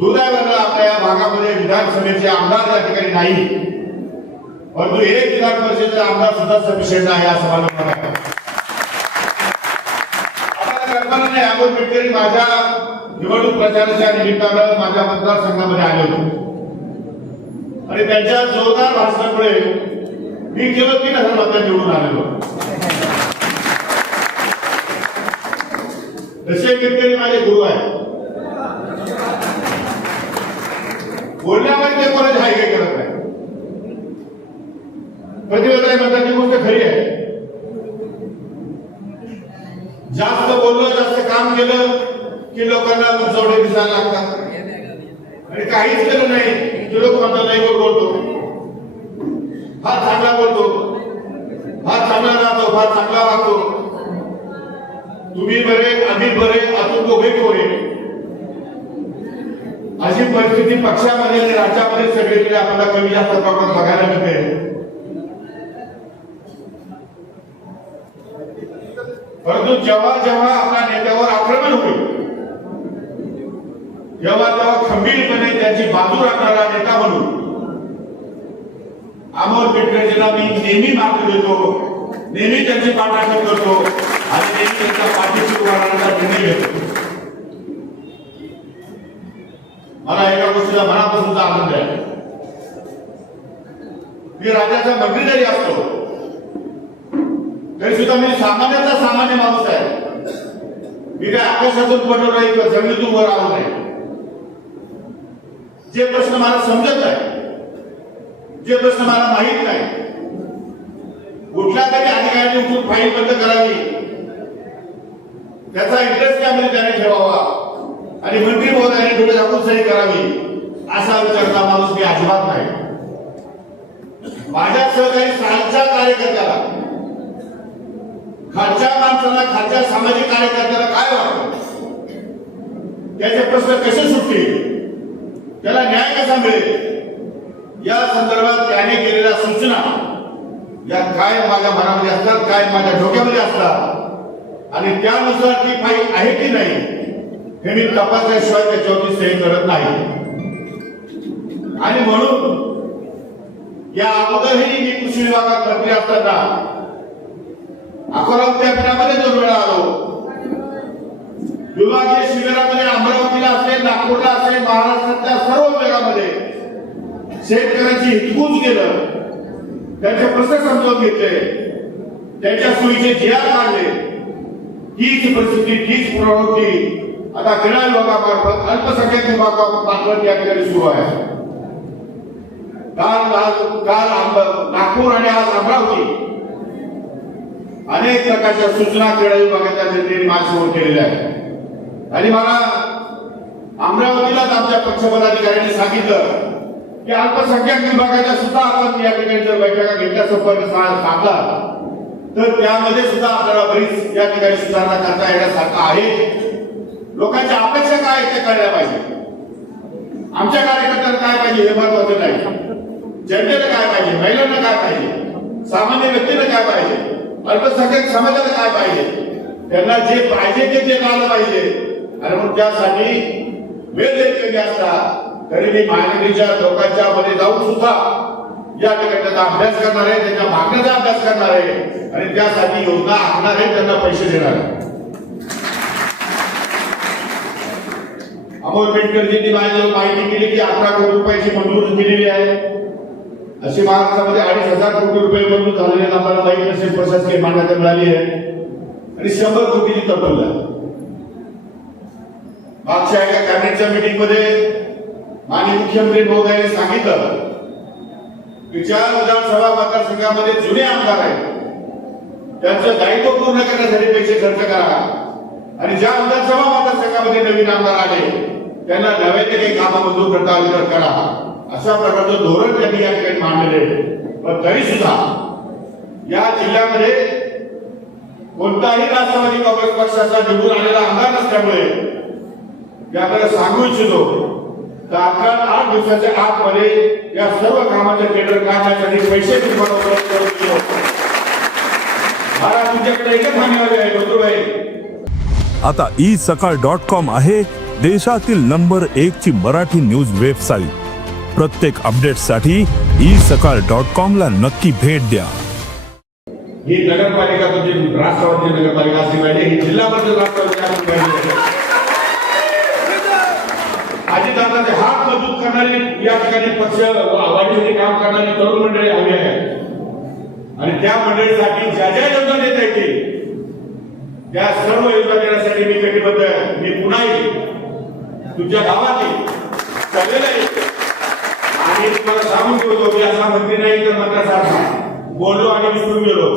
दुर्दैवानं आपल्या या भागामध्ये विधानसभेचे आमदार या ठिकाणी नाही. परंतु एक विधान परिषदेचा आमदार सुद्धा सफिशियंट आहे असं मला मत कल्पना नाही अमोल मिटकरी माझ्या निवडणूक प्रचाराच्या निमित्तानं माझ्या मतदारसंघामध्ये आले होते. आणि त्यांच्या जोरदार भाषणामुळे मी केवळ तीन हजार मतदार निवडून आलेलो. तसे मिटकरी माझे गुरु आहेत बोलण्यामध्ये ते कोणाची हाय काय करत नाही. प्रतिबद्ध म्हणतात गोष्ट खरी आहे. जास्त बोललं जास्त काम केलं की लोकांना मुचवडे दिसायला लागतात. आणि काहीच केलं नाही की लोक म्हणतात नाही गोड बोलतो फार चांगला बोलतो. फार चांगला राहतो फार चांगला वागतो. तुम्ही बरे आम्ही बरे अजून दोघे थोडे अशी परिस्थिती पक्षामध्ये आणि राज्यामध्ये सगळीकडे आपल्याला कमी जास्त प्रमाणात बघायला मिळते. परंतु जेव्हा जेव्हा आपल्या नेत्यावर आक्रमण होईल जेव्हा तेव्हा खंबीरपणे त्याची बाजू राखणारा नेता म्हणून अमोल मिटकरींना मी नेहमी मार्ग देतो नेहमी त्यांची पाठराखण करतो आणि मला एका गोष्टीला मनापासूनचा आनंद आहे मी राज्याचा मंत्री जरी असतो. तरी सुद्धा मी सामान्याचा सामान्य माणूस आहे. मी काय आकाशातून पडलो नाही किंवा जमिनीतून वर आलो नाही? जे प्रश्न मला समजत नाही जे प्रश्न मला माहीत नाही कुठल्या तरी अधिकाऱ्याने उठून फाईल बंद करावी? त्याचा इंटरेस्ट त्यामध्ये त्याने ठेवावा? आणि मंत्री महोदयाने थोडी दाखवून सही करावी असा विचारता माणूस मी अजिबात नाही. माझ्या सहकारी खालच्या कार्यकर्त्याला खालच्या माणसाला खालच्या सामाजिक कार्यकर्त्याला काय वाटतं? त्याचे प्रश्न कसे सुटतील? त्याला न्याय कसा मिळेल? या संदर्भात त्याने केलेल्या सूचना या काय माझ्या मनामध्ये असतात काय माझ्या डोक्यामध्ये असतात आणि त्यानुसार ती फाईल आहे की नाही हे मी तपासल्याशिवाय त्याच्यावरती सही करत नाही. आणि म्हणून या अगोदरही मी कृषी विभागात मंत्री असताना अकोला विद्यापीठामध्ये दोन वेळा आलो. विभागीय शिबिरामध्ये अमरावतीला असेल नागपूरला असेल महाराष्ट्रातल्या सर्व विभागामध्ये शेतकऱ्यांची हितगुज केलं. त्यांचे प्रश्न समजावून घेतले. त्यांच्या सोयीचे जिया काढले. हीच परिस्थिती तीच पुनरावृत्ती आता क्रीडा विभागामार्फत अल्पसंख्याक विभागामार्फत या ठिकाणी सुरू आहे. काल काल नागपूर आणि आज अमरावती अनेक प्रकारच्या सूचना क्रीडा विभागाच्या नेत्यांनी माझ्यासमोर केलेल्या आहेत. आणि मला अमरावतीलाच आमच्या पक्ष पदाधिकाऱ्यांनी सांगितलं की अल्पसंख्याक विभागाच्या सुद्धा आपण या ठिकाणी जर बैठका घेतल्या संपर्क सा- साधला तर त्यामध्ये सुद्धा आपल्याला बरीच या ठिकाणी सुधारणा करता येण्यासारखं आहे. लोकांच्या अपेक्षा काय ते कळल्या पाहिजे. आमच्या कार्यकर्त्यांना काय पाहिजे हे महत्वाचं नाही. जनतेला काय पाहिजे? महिलांना काय पाहिजे? सामान्य व्यक्तीला काय पाहिजे? अल्पसंख्याक समाजाला काय पाहिजे? त्यांना जे पाहिजे ते ते मिळालं पाहिजे. आणि मग त्यासाठी वेळ जरी असता तरी मी महानगरीच्या लोकांच्या मध्ये जाऊन सुद्धा या ठिकाणी त्याचा अभ्यास करणार आहे त्यांच्या मागण्याचा अभ्यास करणार आहे. आणि त्यासाठी योजना आखणार आहे त्यांना पैसे देणार आहे. अमोल पेटकरजींनी माझी माहिती केली की अकरा कोटी रुपयाची मंजूर केलेली आहे. अशी महाराष्ट्रामध्ये अडीच हजार कोटी रुपये मंजूर झालेले आम्हाला माहिती नसेल प्रशासकीय मान्यता मिळाली आहे. आणि शंभर कोटीची तरतूद आहे. मागच्या एका कॅबिनेटच्या मीटिंगमध्ये माननीय मुख्यमंत्री महोदयांनी सांगितलं की चार विधानसभा मतदारसंघामध्ये जुने आमदार आहेत. त्यांचं दायित्व पूर्ण करण्यासाठी पैसे खर्च करा. आणि ज्या विधानसभा मतदारसंघामध्ये नवीन आमदार आले त्यांना नव्याने काही कामामधून मंजूर करा. अशा प्रकारचं धोरण त्यांनी या ठिकाणी मांडलेले पण तरी सुद्धा या जिल्ह्यामध्ये कोणताही राष्ट्रवादी काँग्रेस पक्षाचा निवडून आलेला आमदार नसल्यामुळे मी आपल्याला सांगू इच्छितो तात्काळ आठ दिवसाच्या आतमध्ये या सर्व कामाचे टेंडर काढण्यासाठी पैसे तुम्हाला उपलब्ध करून देऊ. महाराज तुमच्याकडे एकच मान्यवादी आहे आता ई सकाळ डॉट कॉम आहे. देशातील नंबर एक ची मराठी न्यूज वेबसाईट. प्रत्येक अपडेटसाठी ई सकाळ डॉट कॉम ला नक्की भेट द्या. ही नगरपालिका तुमची राष्ट्रवादी नगरपालिका असली पाहिजे ही जिल्हा परिषद राष्ट्रवादी असली पाहिजे. अजितदादांचे हात मजबूत करणारी या ठिकाणी पक्ष वाढीसाठी काम करणारी तरुण मंडळी हवी आहे आणि त्या मंडळीसाठी ज्या ज्या योजना देता येतील त्या सर्व योजना देण्यासाठी मी कटिबद्ध मी पुन्हा येईल. तुमच्या गावात येईल आणि तुम्हाला सांगून ठेवतो मी असा मंत्री नाही तर मंत्र्यासारखा बोललो आणि विसरून गेलो.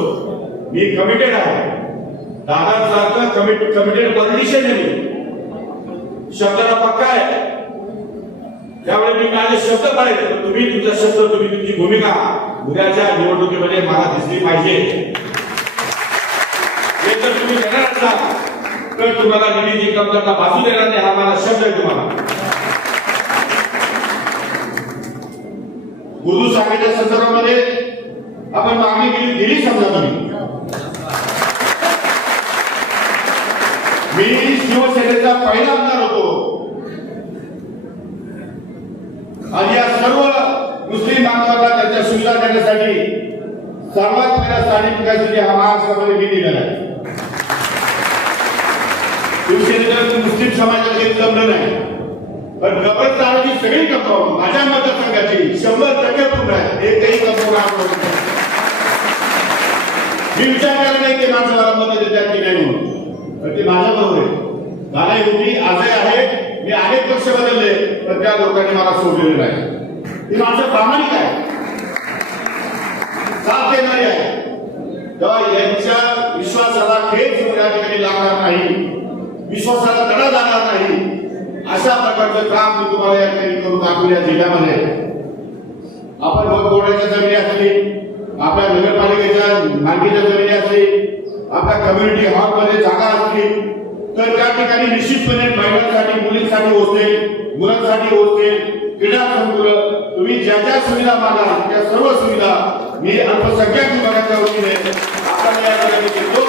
मी कमिटेड आहे. दादांसारखं कमिट कमिटेड पॉलिटिशियन आहे मी. शब्दाला पक्का आहे. त्यामुळे मी माझे शब्द पाहिजे तुम्ही तुमचा शब्द तुम्ही तुमची भूमिका उद्याच्या निवडणुकीमध्ये मला दिसली पाहिजे. हे तर तुम्ही देणार असाल. तर तुम्हाला निधी जिंकम कमतरता भासू देणार नाही हा माझा शब्द आहे तुम्हाला. गुरु सांगायच्या संदर्भामध्ये आपण मागणी केली दिली समजा तुम्ही. मी शिवसेनेचा पहिला आमदार होतो. आणि या सर्व मुस्लिम बांधवांना त्यांच्या सुविधा देण्यासाठी सर्वात पहिला स्थानिक विकास म्हणजे हा महाराष्ट्रामध्ये मी दिलेला आहे. शिवसेनेला मुस्लिम समाजाचे जमलं नाही. पण कब्रस्तानाची सगळी कंपाऊंड माझ्या मतदारसंघाची शंभर टक्के पूर्ण आहे एकही कंपाऊंड आपण मी विचार केला नाही की माझं मला मत देतात की नाही म्हणून. पण ते माझ्या बरोबर आहे. मला होती आजही आहे. मी अनेक पक्ष बदलले पण त्या लोकांनी मला सोडलेलं नाही. ते माझं प्रामाणिक आहे साथ देणारी आहे तेव्हा यांच्या विश्वासाला खेळ या ठिकाणी लागणार नाही. विश्वासाला तडा जाणार नाही. अशा प्रकारचं काम मी तुम्हाला या ठिकाणी करून दाखवू या जिल्ह्यामध्ये. आपण गोड्याच्या जमिनी असली आपल्या नगरपालिकेच्या मालकीच्या जमिनी असली आपल्या कम्युनिटी हॉलमध्ये जागा असली तर त्या ठिकाणी निश्चितपणे महिलांसाठी मुलींसाठी होते मुलांसाठी होते क्रीडा संकुल तुम्ही ज्या ज्या सुविधा मागाल त्या सर्व सुविधा मी अल्पसंख्याक विभागाच्या वतीने आपल्याला या ठिकाणी देतो.